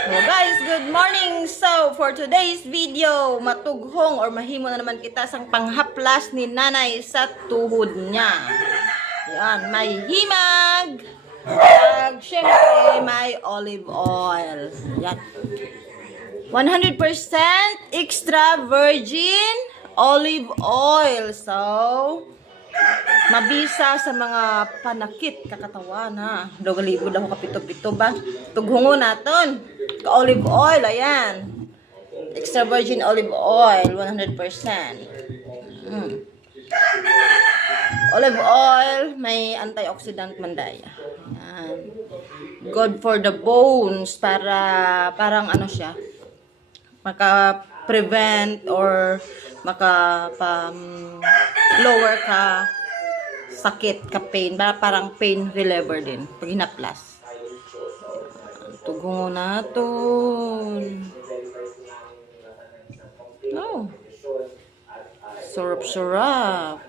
So guys, good morning! So, for today's video, matughong or mahimo na naman kita sang panghaplas ni nanay sa tuhod niya. Yan, may himag! At syempre, may olive oil. Yan. 100% extra virgin olive oil. So, mabisa sa mga panakit kakatawan ha. Dogalibod ako kapito-pito ba? Tughungo naton. Ka-olive oil, ayan. Extra virgin olive oil, 100%. Olive oil, may antioxidant man daya. Ayan. Good for the bones para parang ano siya. Maka-prevent or lower ka sakit, ka pain, parang pain reliever din pag hinaplas. Tugungo natin. Oh. Sarap-sarap.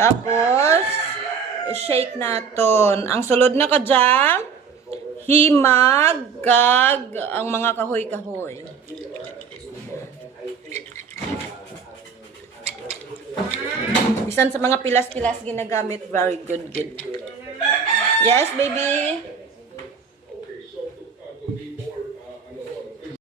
Tapos, shake naton. Ang sulod na ka dyan, himag, kag, ang mga kahoy-kahoy. Bisan sa mga pilas-pilas ginagamit, very good. Yes, baby?